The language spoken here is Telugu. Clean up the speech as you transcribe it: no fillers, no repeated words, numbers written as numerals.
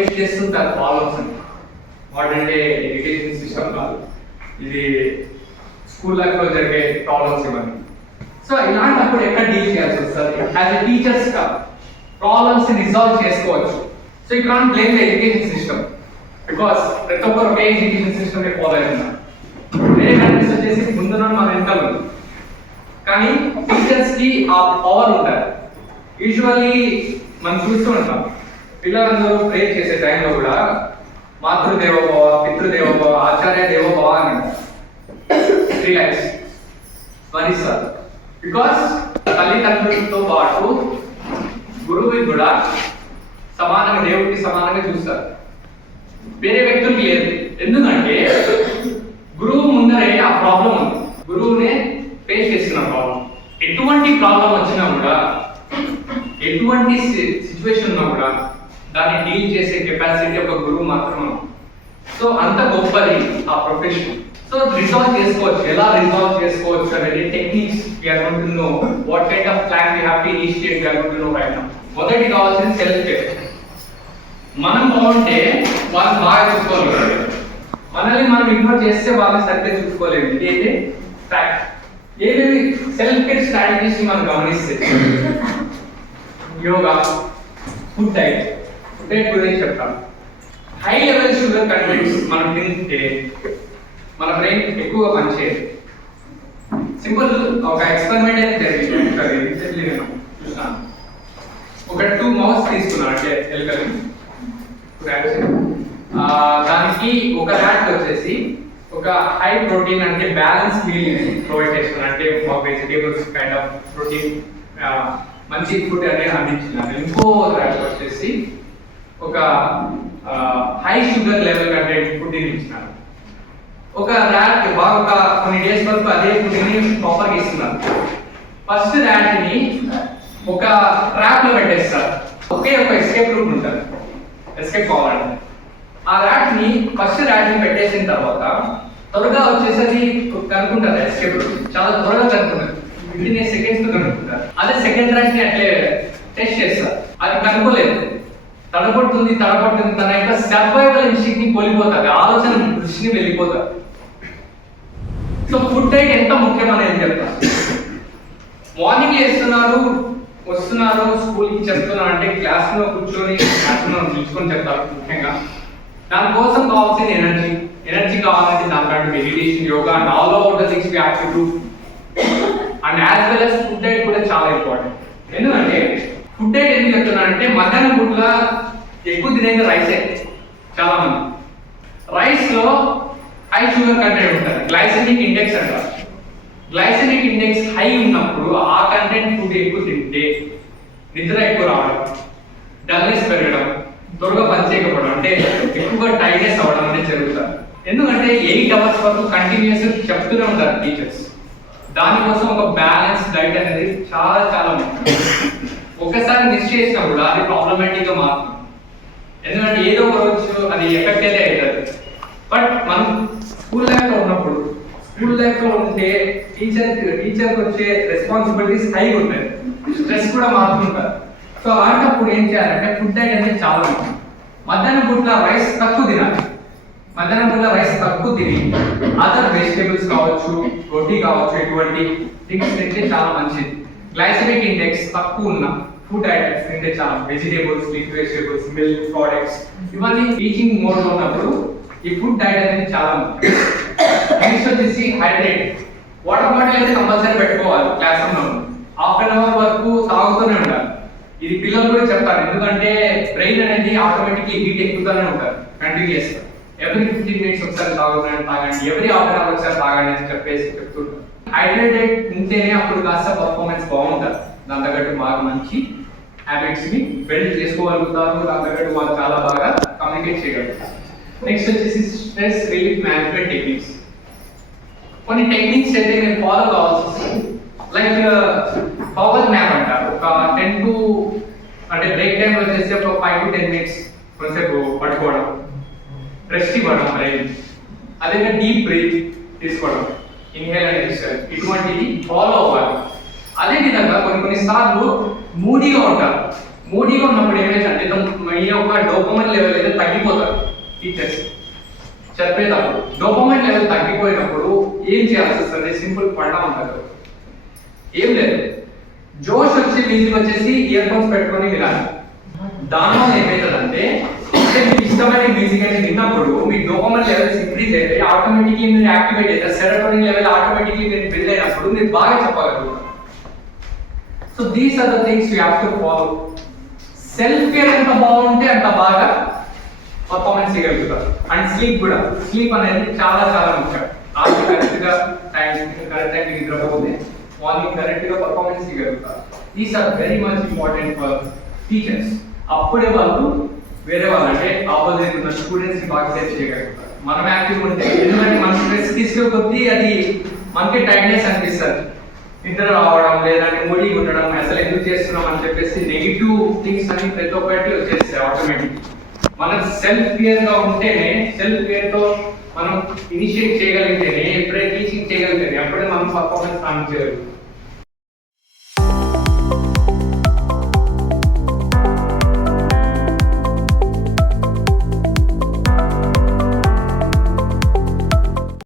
ఫేస్ చేస్తుంటారు ప్రాబ్లమ్స్. వాటంటే ఎడ్యుకేషన్ సిస్టమ్ కాదు, ఇది స్కూల్ లైఫ్లో జరిగే ప్రాబ్లమ్స్ ఇవన్నీ. సో ఇలాంటప్పుడు ఎక్కడ డీల్ చేయాల్సి వస్తుంది? యాజ్ ఎ టీచర్స్ గా ప్రాబ్లమ్స్ రిజాల్వ్ చేసుకోవచ్చు. So you can't blame the education system, because ప్రతి ఒక్కరు ఒకే ఎడ్యుకేషన్ సిస్టమ్ ఫాలో అవుతున్నారు. వేరే కంట్రీస్ వచ్చేసి ముందున మన వెనకాల ఉంది, కానీ టీచర్స్ కి ఆ పవర్ ఉంటుంది. యూజువల్లీ మనం చూస్తూ ఉంటాం, పిల్లలందరూ ప్రేర్ చేసే టైంలో కూడా మాతృదేవోభవ, పితృదేవోభవ, ఆచార్య దేవోభవ అని అంటారు. రిలాక్స్ స్మరిస్తారు. బికాస్ తల్లిదండ్రులతో పాటు గురువుకి కూడా సమానంగా, దేవుడికి సమానంగా చూస్తారు. వేరే వ్యక్తులకి లేదు. ఎందుకంటే గురువు ముందరే ఆ ప్రాబ్లం ఉంది, గురువునే ఫేస్ చేస్తున్న ప్రాబ్లం. ఎటువంటి ప్రాబ్లం వచ్చినా కూడా, ఎటువంటి సిచ్యువేషన్ ఉన్నా కూడా దాన్ని డీల్ చేసే కెపాసిటీ ఒక గురువు మాత్రమే. సో అంత గొప్పది ఆ ప్రొఫెషన్. సో రిజాల్వ్ చేసుకోవచ్చు. ఎలా రిజాల్వ్ చేసుకోవచ్చు అనేది techniques we are going to know. What kind of plan we have to initiate we are going to know right now. మొదటి కావాల్సింది సెల్ఫ్ కేర్. మనం బాగుంటే వాళ్ళు బాగా చూసుకోవాలి. మనల్ని మనం ఇగ్నోర్ చేస్తే వాళ్ళని సరిగ్గా చూసుకోలేము. ఇదైతే ఫ్యాక్ట్. ఏమేమి సెల్ఫ్ కేర్ స్ట్రాటజీస్ మనం గమనిస్తే, యోగా, ఫుడ్ డైట్ గురించి చెప్తాను. హై లెవెల్ షుగర్ కంటెంట్స్ మనం తింటే మన బ్రెయిన్ ఎక్కువ పనిచేయదు. సింపుల్ ఒక ఎక్స్పెరిమెంట్ అయితే జరిగింది, నేను చూసాను. ఒక 2 మౌస్ తీసుకున్నాను, అంటే ఎలుకలు. దానికి ఒక ర్యాట్ వచ్చేసి ఒక హై ప్రోటీన్ అంటే బ్యాలెన్స్ మీల్ ప్రొవైడ్ చేస్తున్నాను. అంటే వెజిటేబుల్స్ కైండ్ ఆఫ్ ప్రోటీన్, మంచి ఫుడ్ అనేది అందించినాను. ఇంకో ర్యాట్ వచ్చేసి ఒక high sugar level content food ఇచ్చినాను. ఒక ర్యాట్ బాగా కొన్ని డేస్ వరకు అదే ఫుడ్ని ప్రాపర్గా ఇస్తున్నారు. ఫస్ట్ ర్యాట్ని ఒక ట్రాప్ లో పెట్టేస్తారు. ఒకే ఒక ఎస్కేప్ రూట్ ఉంటుంది, ఎస్కేప్ కావాలంటే. ఆ ర్యాట్ని ఫస్ట్ ర్యాట్ని పెట్టేసిన తర్వాత త్వరగా వచ్చేసరికి కనుక్కుంటారు ఎస్కేప్ రూట్. చాలా త్వరగా కనుక్కుంటారు, 15 seconds లో కనుక్కుంటారు. అదే సెకండ్ ర్యాట్ని అట్లే టెస్ట్ చేస్తారు. అది కనుక్కోలేదు, తడబడుతుంది తన యొక్క సర్వైవల్ ఇన్స్టింక్ట్ ని కోల్పోతుంది, ఆలోచన దృష్టిని వెళ్ళిపోతారు. సో ఫుడ్ డైట్ ఎంత ముఖ్యం అనేది చెప్తాను. మార్నింగ్ వస్తున్నారు స్కూల్కి చెప్తున్నారు అంటే క్లాస్ లో కూర్చొని నిల్చుకొని చెప్తారు. ముఖ్యంగా దానికోసం కావాల్సిన ఎనర్జీ కావాలంటే దానికంటే meditation, yoga and all over the things we have to do. And as well as food diet కూడా చాలా ఇంపార్టెంట్. ఎందుకంటే ఫుడ్ డైట్ ఎందుకు చెప్తున్నానంటే మధ్యాహ్నం పూట ఎక్కువ తినేది రైసే. చాలా మంది రైస్ లో హై షుగర్ కంటెంట్ ఉంటుంది, గ్లైసెమిక్ ఇండెక్స్ అంటారు. గ్లైసెమిక్ ఇండెక్స్ హై ఉన్నప్పుడు ఆ కంటెంట్ ఫుడ్ ఎక్కువ తింటే నిద్ర ఎక్కువ రావడం, డల్నెస్ పెరగడం, త్వరగా పనిచేయకపోవడం, అంటే ఎక్కువగా టైర్నెస్ అవ్వడం అనేది జరుగుతుంది. ఎందుకంటే 8 hours వరకు కంటిన్యూస్ చెప్తూనే ఉంటారు టీచర్స్. దానికోసం ఒక బ్యాలెన్స్ డైట్ అనేది చాలా చాలా ముఖ్యం. ఒకసారి మిస్ చేసినా కూడా అది ప్రాబ్లమాటిక్ గా మారుతుంది. ఎందుకంటే ఏదో ఒక రోజు అది ఎఫెక్ట్ అయితే అవుతుంది. బట్ మనం స్కూల్ లైఫ్ లో ఉంటే టీచర్ వచ్చే రెస్పాన్సిబిలిటీస్ హైగా ఉంటాయి, స్ట్రెస్ కూడా మారుతుంటారు. సో అలాంటప్పుడు ఏం చేయాలంటే ఫుడ్ డైట్ అనేది చాలా ముఖ్యం. మధ్యాహ్నం పూట రైస్ తక్కువ తినాలి. మధ్యాహ్నం పూట రైస్ తక్కువ తిని అదర్ వెజిటేబుల్స్ కావచ్చు, రోటీ కావచ్చు, ఇటువంటి థింగ్స్ తింటే చాలా మంచిది. గ్లైసెమిక్ ఇండెక్స్ తక్కువ ఉన్న ఫుడ్ ఐటమ్స్ తింటే చాలా, vegetables, leaf vegetables, milk products, ఇవన్నీ టీచింగ్ మోడ్ లో ఉన్నప్పుడు ఈ ఫుడ్ డైట్ అనేది చాలా ముఖ్యం. నెక్స్ట్ వచ్చేసి హైడ్రేట్. వాటర్ బాటిల్ అయితే కంపల్సరీ పెట్టుకోవాలి క్లాస్ రూమ్ లో. ½ an hour వరకు తాగుతూనే ఉండాలి. ఇది పిల్లలు కూడా చెప్తారు, ఎందుకంటే బ్రెయిన్ అనేది ఆటోమేటిక్లీ హీట్ ఎక్కుతూనే ఉంటారు కంటిన్యూస్ గా. ఎవ్రీ 15 minutes ఒకసారి తాగండి, ఎవ్రీ ½ an hour ఒకసారి తాగండి అని చెప్పేసి చెప్తుంటారు. హైడ్రేటెడ్ ఉంటేనే అప్పుడు కాస్త పర్ఫార్మెన్స్ బాగుంటుంది. దాని తగ్గట్టు బాగా మంచి హ్యాబిట్స్ ని బిల్డ్ చేసుకోగలుగుతారు. దాని తగ్గట్టు వాళ్ళు చాలా బాగా కమ్యూనికేట్ చేయగలుగుతారు. నెక్స్ట్ వచ్చేసి స్ట్రెస్ రిలీఫ్ మేనేజ్మెంట్ టెక్నిక్స్. కొన్ని టెక్నిక్స్ అయితే నేను ఫాలో కావాల్సి వస్తుంది. లైక్ పవర్ న్యాప్ అంటారు. ఒక 10 to అంటే బ్రేక్ టైం వచ్చేసి ఒక 5 to 10 minutes కొంచెంసేపు పట్టుకోవడం, రెస్ట్ ఇవ్వడం బ్రెయిన్. అదే డీప్ బ్రీత్ తీసుకోవడం, ఇన్హేల్ అండ్ ఎక్స్హేల్, ఇటువంటిది ఫాలో అవ్వాలి. అదే విధంగా కొన్ని సార్లు మూడీగా ఉంటారు. మూడీగా ఉన్నప్పుడు ఏమైందంటే మీ యొక్క డోపమైన్ లెవెల్ ఏదో తగ్గిపోతారు టీచర్స్ చెప్పేటప్పుడు. డోపమైన్ లెవెల్ తగ్గిపోయినప్పుడు ఏం చేయాల్సి వస్తుంది? సింపుల్ పంట ఉంటుంది, ఏం లేదు, జోష్ వచ్చి మ్యూజిక్ వచ్చేసి ఇయర్ ఫోన్స్ పెట్టుకొని వినాలి. దానివల్ల ఏమవుతుందంటే మీకు ఇష్టమైన మ్యూజిక్ అని విన్నప్పుడు మీ డోపమైన్ లెవెల్స్ ఇంక్రీజ్ అయితే ఆటోమేటిక్లీ మీరు యాక్టివేట్ అవుతారు. సెరోటోనిన్ లెవెల్ ఆటోమేటిక్లీ మీరు బిల్డ్ అయినప్పుడు మీరు బాగా చెప్పగలుగుతారు. So these are the things you have to follow. Self care ఎంత బాగుంటే అంత బాగా పర్ఫార్మెన్స్ చేయగలుగుతారు. అండ్ స్లీప్ కూడా, స్లీప్ అనేది చాలా చాలా ముఖ్యం. రాత్రి కరెక్ట్గా కరెక్ట్ టైంకి నిద్రపోతే మార్నింగ్ కరెక్ట్గా పర్ఫార్మెన్స్ చేయగలుగుతారు. These are very much important for teachers. అప్పుడే వాళ్ళు వేరే వాళ్ళు అంటే ఆపోజిట్ ఉన్న స్టూడెంట్స్కి బాగా సేవ్ చేయగలుగుతారు. మనం యాక్టివ్ ఉంటే, ఎందుకంటే మన స్ట్రెస్ తీసుకునే కొద్దీ అది మనకి టైట్నెస్ అనిపిస్తుంది, నిద్ర రావడం లేదంటే మూడీ ఉండడం, అసలు ఎందుకు చేస్తున్నాం అని చెప్పేసి నెగిటివ్ థింగ్స్ అని ప్రతి ఒక్కటి వచ్చేస్తాయి ఆటోమేటిక్. మనం సెల్ఫ్ కేర్ గా ఉంటేనే, సెల్ఫ్ కేర్ తో మనం ఇనిషియేట్ చేయగలిగితేనే, ఎప్పుడైతే టీచింగ్ చేయగలిగితేనే అప్పుడే మనం పర్ఫార్మెన్స్ సాధించగలుగుతాం.